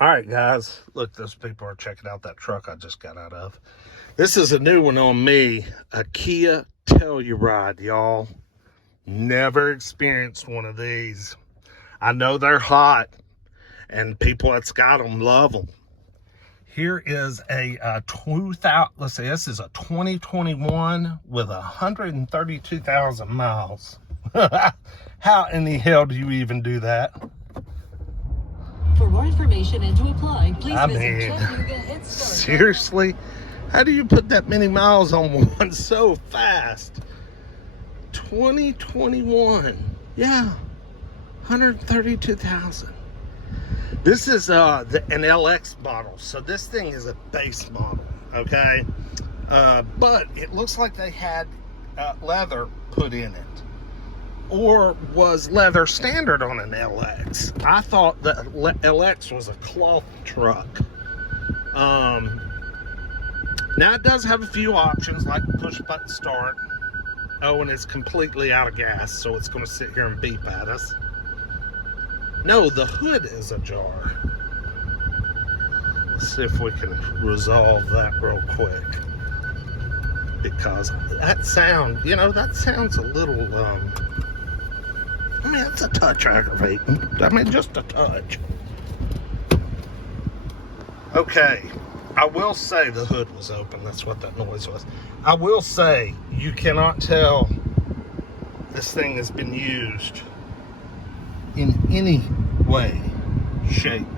All right, guys, look, those people are checking out that truck I just got out of. This is a new one on me, a Kia Telluride, y'all. Never experienced one of these. I know they're hot, and people that's got them love them. Here is a 2000, let's see, this is a 2021 with 132,000 miles. How in the hell do you even do that? For more information and to apply, please visit seriously? How do you put that many miles on one so fast? 2021. Yeah. 132,000. This is an LX model. So this thing is a base model, okay? But it looks like they had leather put in it. Or was leather standard on an LX? I thought the LX was a cloth truck. Now it does have a few options like push button start. Oh, and it's completely out of gas, so it's going to sit here and beep at us. No, the hood is ajar. Let's see if we can resolve that real quick. Because that sound, that sounds a little, I mean, it's a touch aggravating. I mean, just a touch. Okay. I will say the hood was open. That's what that noise was. I will say you cannot tell this thing has been used in any way, shape,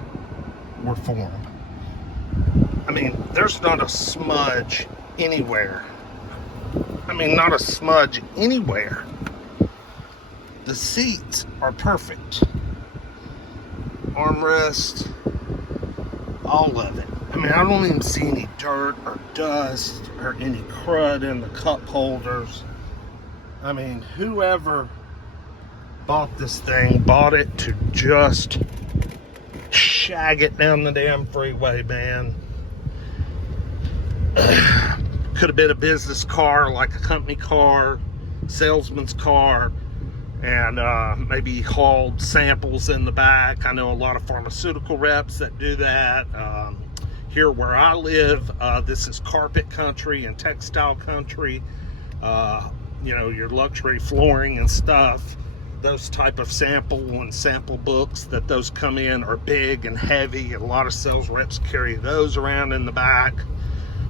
or form. I mean, there's not a smudge anywhere. I mean, not a smudge anywhere. The seats are perfect. Armrest, all of it. I mean, I don't even see any dirt or dust or any crud in the cup holders. I mean, whoever bought this thing bought it to just shag it down the damn freeway, man. Could have been a business car, like a company car, salesman's car, and maybe hauled samples in the back. I know a lot of pharmaceutical reps that do that. Here where I live, this is carpet country and textile country. Your luxury flooring and stuff. Those type of sample books that those come in are big and heavy. A lot of sales reps carry those around in the back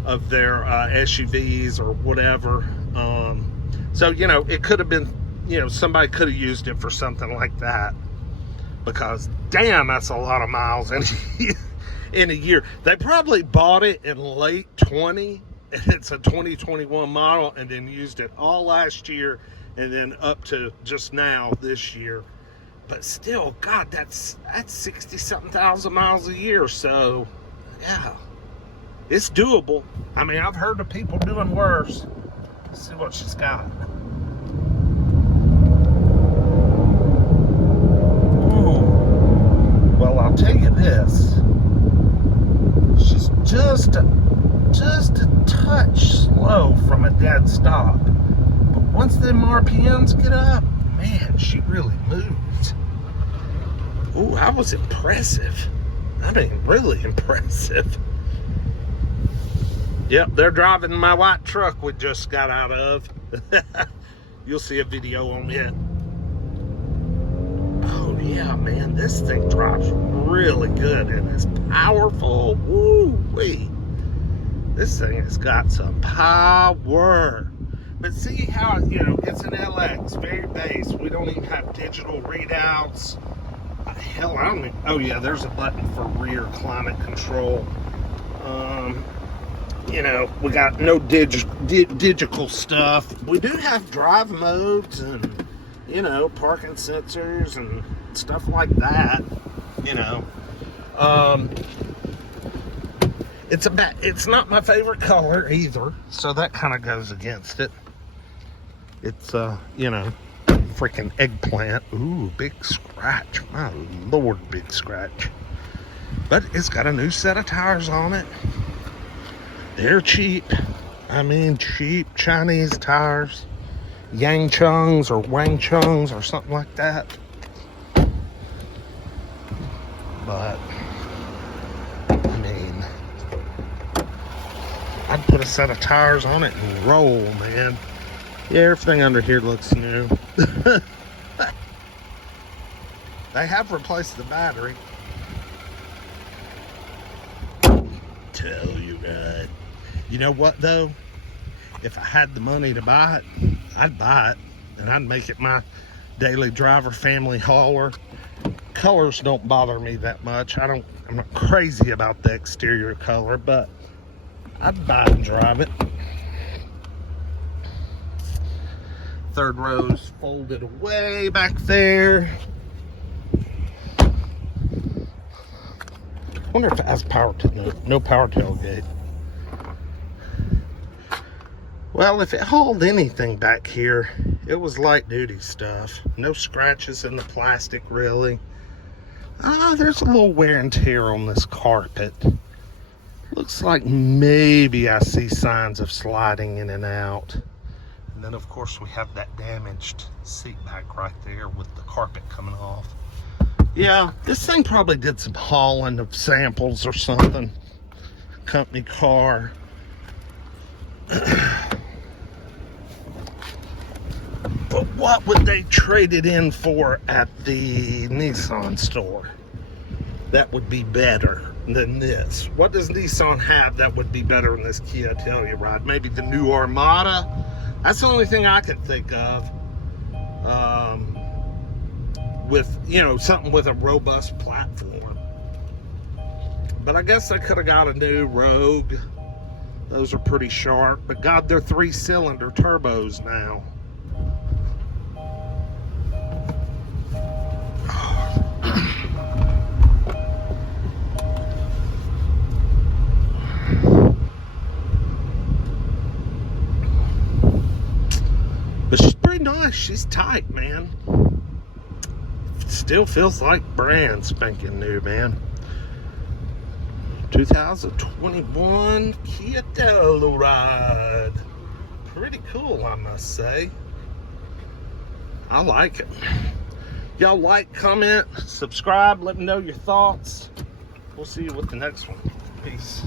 of their SUVs or whatever. So, it could have been, somebody could have used it for something like that. Because, damn, that's a lot of miles in a year. They probably bought it in late 20, and it's a 2021 model, and then used it all last year, and then up to just now this year. But still, God, that's 60-something thousand miles a year. So, yeah, it's doable. I mean, I've heard of people doing worse. Let's see what she's got. Ooh. Well, I'll tell you this. She's just a touch slow from a dead stop. But once them RPMs get up, man, she really moves. Ooh, I was impressive. I mean, really impressive. Yep, they're driving my white truck we just got out of. You'll see a video on it. Oh, yeah, man, this thing drives really good and it's powerful. Woo-wee. This thing has got some power. But see how, it's an LX, very base. We don't even have digital readouts. Hell, I don't even, oh yeah, there's a button for rear climate control. We got no digital stuff. We do have drive modes and, parking sensors and stuff like that, It's not my favorite color either, so that kind of goes against it. It's, freaking eggplant. Ooh, big scratch. My Lord, big scratch. But it's got a new set of tires on it. They're cheap. I mean, cheap Chinese tires. Yang Chungs or Wang Chungs or something like that. But I'd put a set of tires on it and roll, man. Yeah, everything under here looks new. They have replaced the battery. Telluride. You know what though? If I had the money to buy it, I'd buy it and I'd make it my daily driver, family hauler. Colors don't bother me that much. I'm not crazy about the exterior color, but I'd buy it and drive it. Third row's folded away back there. Wonder if it has power to no power tailgate. Well, if it hauled anything back here, it was light duty stuff. No scratches in the plastic, really. There's a little wear and tear on this carpet. Looks like maybe I see signs of sliding in and out. And then, of course, we have that damaged seat back right there with the carpet coming off. Yeah, this thing probably did some hauling of samples or something. Company car. But what would they trade it in for at the Nissan store? That would be better than this. What does Nissan have that would be better than this Kia Telluride? Maybe the new Armada? That's the only thing I could think of. With, you know, something with a robust platform. But I guess I could have got a new Rogue. Those are pretty sharp. But God, they're 3-cylinder turbos now. But she's pretty nice. She's tight, man. Still feels like brand spanking new, man. 2021 Kia Telluride. Pretty cool, I must say. I like it. Y'all like, comment, subscribe, let me know your thoughts. We'll see you with the next one. Peace.